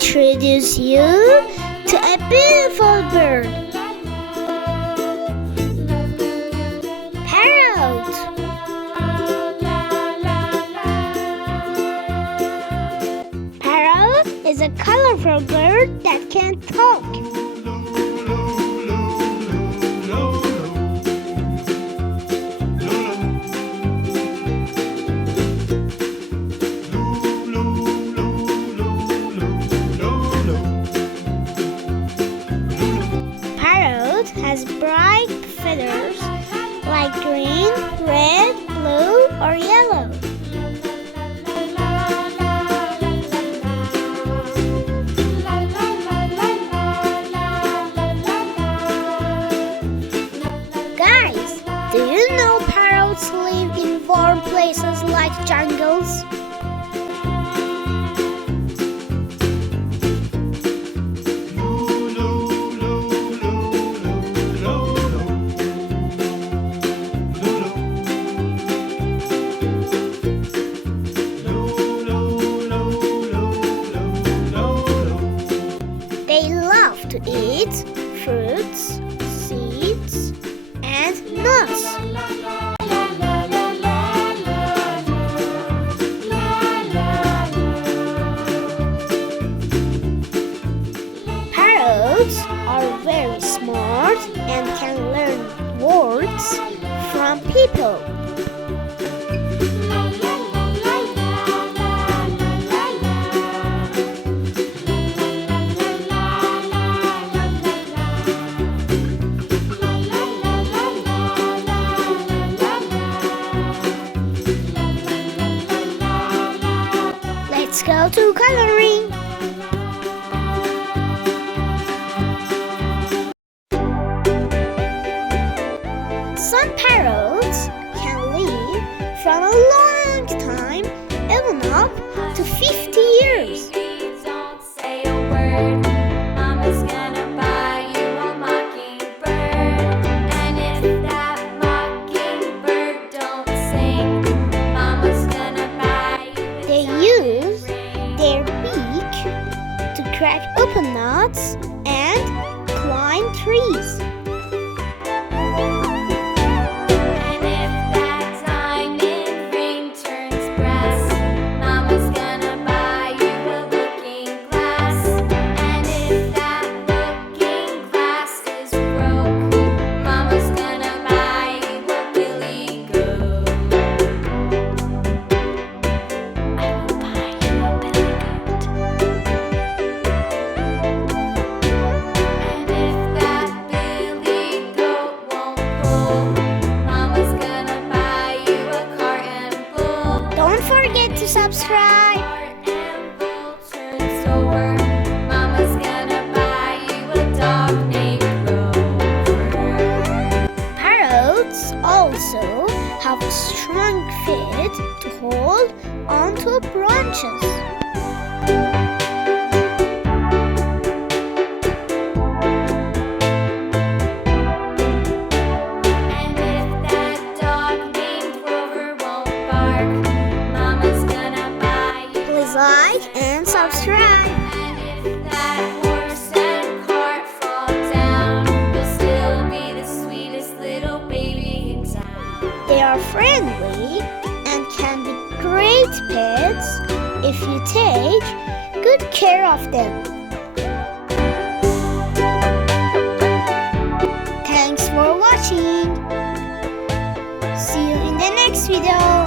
introduce you to a beautiful bird. Parrot. Parrot is a colorful bird that can talk. Has bright feathers like green, red, blue, or yellow. Guys, do you know parrots live in warm places like jungles? To eat fruits, seeds, and nuts. Parrots are very smart and can learn words from people. Let's go to coloring. Some parrots can live from a long time, even up to 50 years. Don't say a word. Mama's gonna buy you a mockingbird. And if that mockingbird don't sing, Mama's gonna buy you. They use their beak to crack open nuts and climb trees. And if that diamond ring turns brass, Mama's gonna buy you a looking glass. And if that looking glass is broke, Mama's gonna buy you a billy goat. I will buy you a billy goat. And if that billy goat won't pull, Mama's gonna buy you a cart and bull. Don't forget to subscribe. Cart and bull turns over, Mama's gonna buy you a dog named Rover. Parrots also have strong feet to hold onto branches. And if that dog named Rover won't bark, Mama's gonna buy you. Please like and subscribe. And if that horse and cart fall down, you'll still be the sweetest little baby in town. They are friendly and can be great pets if you take good care of them. Thanks for watching. See you in the next video.